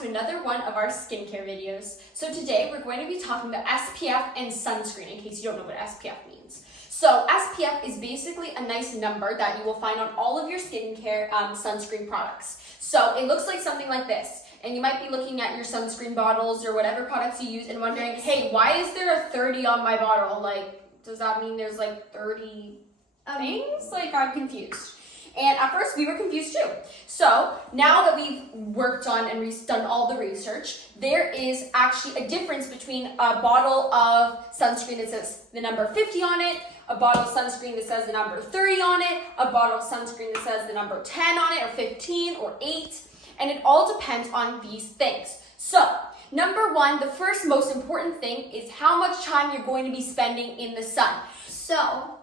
to another one of our skincare videos. So today we're going to be talking about SPF and sunscreen, in case you don't know what SPF means. So SPF is basically a nice number that you will find on all of your skincare sunscreen products. So it looks like something like this. And you might be looking at your sunscreen bottles or whatever products you use and wondering, hey, why is there a 30 on my bottle? Like, does that mean there's like 30 things? Like, I'm confused. And at first we were confused too. So now that we've worked on and done all the research, there is actually a difference between a bottle of sunscreen that says the number 50 on it, a bottle of sunscreen that says the number 30 on it, a bottle of sunscreen that says the number 10 on it, or 15 or 8, and it all depends on these things. So number one, the first most important thing is how much time you're going to be spending in the sun. So,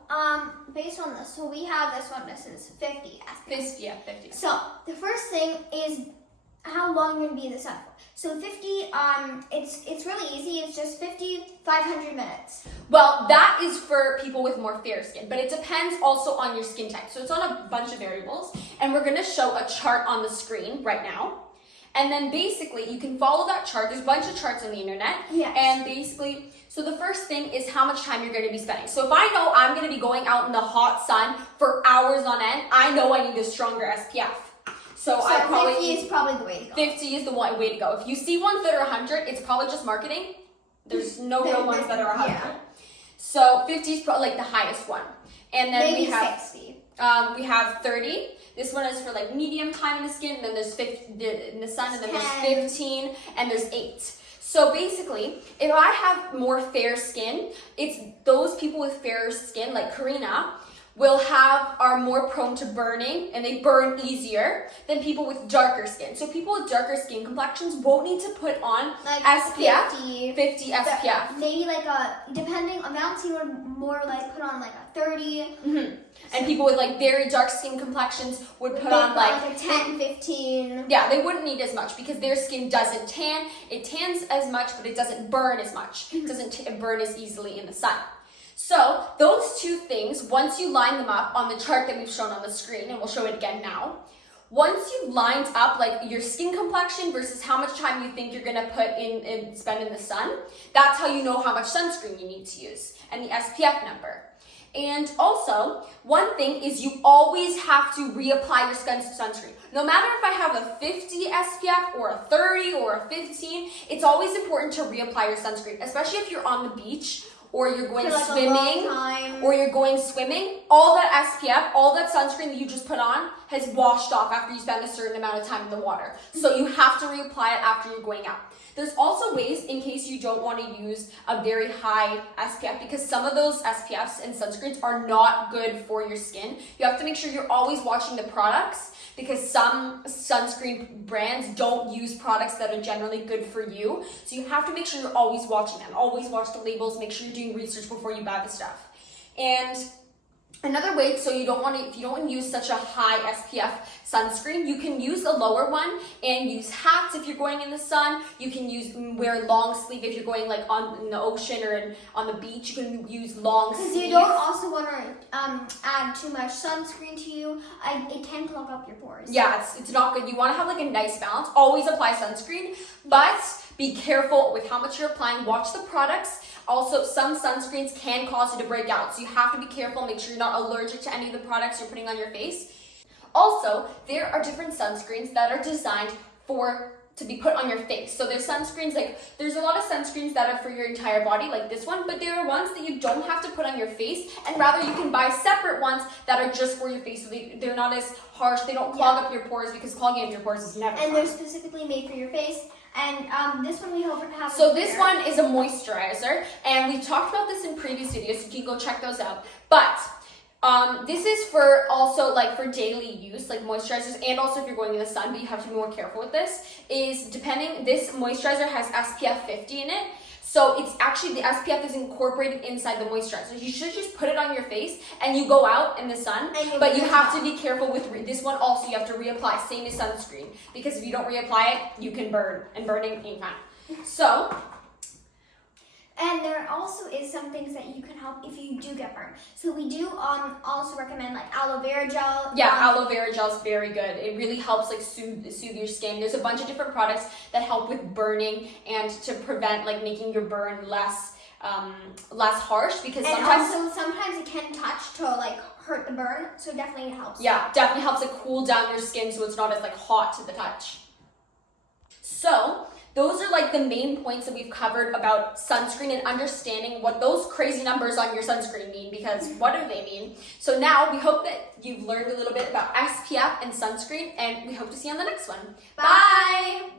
based on this, so we have this one, this is 50 SPF. Yeah, 50. So, the first thing is how long you're going to be in the sun for. So 50, it's really easy, it's just 500 minutes. Well, that is for people with more fair skin, but it depends also on your skin type. So it's on a bunch of variables, and we're gonna show a chart on the screen right now. And then basically, you can follow that chart. There's a bunch of charts on the internet. Yes. And basically, so the first thing is how much time you're gonna be spending. So if I know I'm gonna be going out in the hot sun for hours on end, I know I need a stronger SPF. So I probably 50 is probably the way to go. 50 is the way to go. If you see ones that are 100, it's probably just marketing. There's no real ones that are 100. Yeah. So 50 is probably like the highest one. And then maybe we have 60. We have 30. This one is for like medium time in the skin. And then there's 50 in the sun, and then there's 15, and there's 8. So basically, if I have more fair skin, it's those people with fairer skin, like Karina, are more prone to burning, and they burn easier than people with darker skin. So people with darker skin complexions won't need to put on like SPF, 50 SPF. Maybe like depending, I've seen more like put on like a 30. Mm-hmm. And people with like very dark skin complexions would put on like a 10, 15. Yeah, they wouldn't need as much because their skin doesn't tan. It tans as much, but it doesn't burn as much. It doesn't burn as easily in the sun. So those two things, once you line them up on the chart that we've shown on the screen, and we'll show it again now, once you've lined up like your skin complexion versus how much time you think you're gonna spend in the sun, that's how you know how much sunscreen you need to use and the SPF number. And also, one thing is you always have to reapply your sunscreen. No matter if I have a 50 SPF or a 30 or a 15, it's always important to reapply your sunscreen, especially if you're on the beach or you're going swimming, or you're going swimming. All that SPF, all that sunscreen that you just put on has washed off after you spend a certain amount of time in the water. So you have to reapply it after you're going out. There's also ways in case you don't want to use a very high SPF, because some of those SPFs and sunscreens are not good for your skin. You have to make sure you're always watching the products, because some sunscreen brands don't use products that are generally good for you. So you have to make sure you're always watching them. Always watch the labels, make sure you're doing research before you buy the stuff. And another way, so if you don't want to use such a high SPF sunscreen, you can use a lower one and use hats if you're going in the sun. You can wear long sleeve if you're going like in the ocean or on the beach. You can use long sleeve. Because you don't also want to add too much sunscreen to you. It can clog up your pores. Yeah, it's not good. You want to have like a nice balance. Always apply sunscreen, but be careful with how much you're applying. Watch the products. Also, some sunscreens can cause you to break out, so you have to be careful. Make sure you're not allergic to any of the products you're putting on your face. Also, there are different sunscreens that are designed to be put on your face. So there's sunscreens, there's a lot of sunscreens that are for your entire body, like this one, but there are ones that you don't have to put on your face, and rather you can buy separate ones that are just for your face, so they're not as harsh, they don't clog up your pores, because clogging up your pores is never fun. And they're specifically made for your face. And this one we hope to have. So this one is a moisturizer, and we've talked about this in previous videos, so you can go check those out. But this is for also for daily use, like moisturizers, and also if you're going in the sun, but you have to be more careful with this. This moisturizer has SPF 50 in it. So it's actually, the SPF is incorporated inside the moisturizer. You should just put it on your face and you go out in the sun, but you have to be careful with this one also. You have to reapply, same as sunscreen, because if you don't reapply it, you can burn, and burning ain't fun. So And there also is some things that you can help if you do get burned. So we do also recommend like aloe vera gel. Yeah, aloe vera gel is very good. It really helps like soothe your skin. There's a bunch of different products that help with burning and to prevent like making your burn less harsh, because and sometimes also sometimes it can touch to like hurt the burn. So definitely it helps. Yeah, definitely helps it cool down your skin so it's not as like hot to the touch. So those are like the main points that we've covered about sunscreen and understanding what those crazy numbers on your sunscreen mean, because what do they mean? So now we hope that you've learned a little bit about SPF and sunscreen, and we hope to see you on the next one. Bye!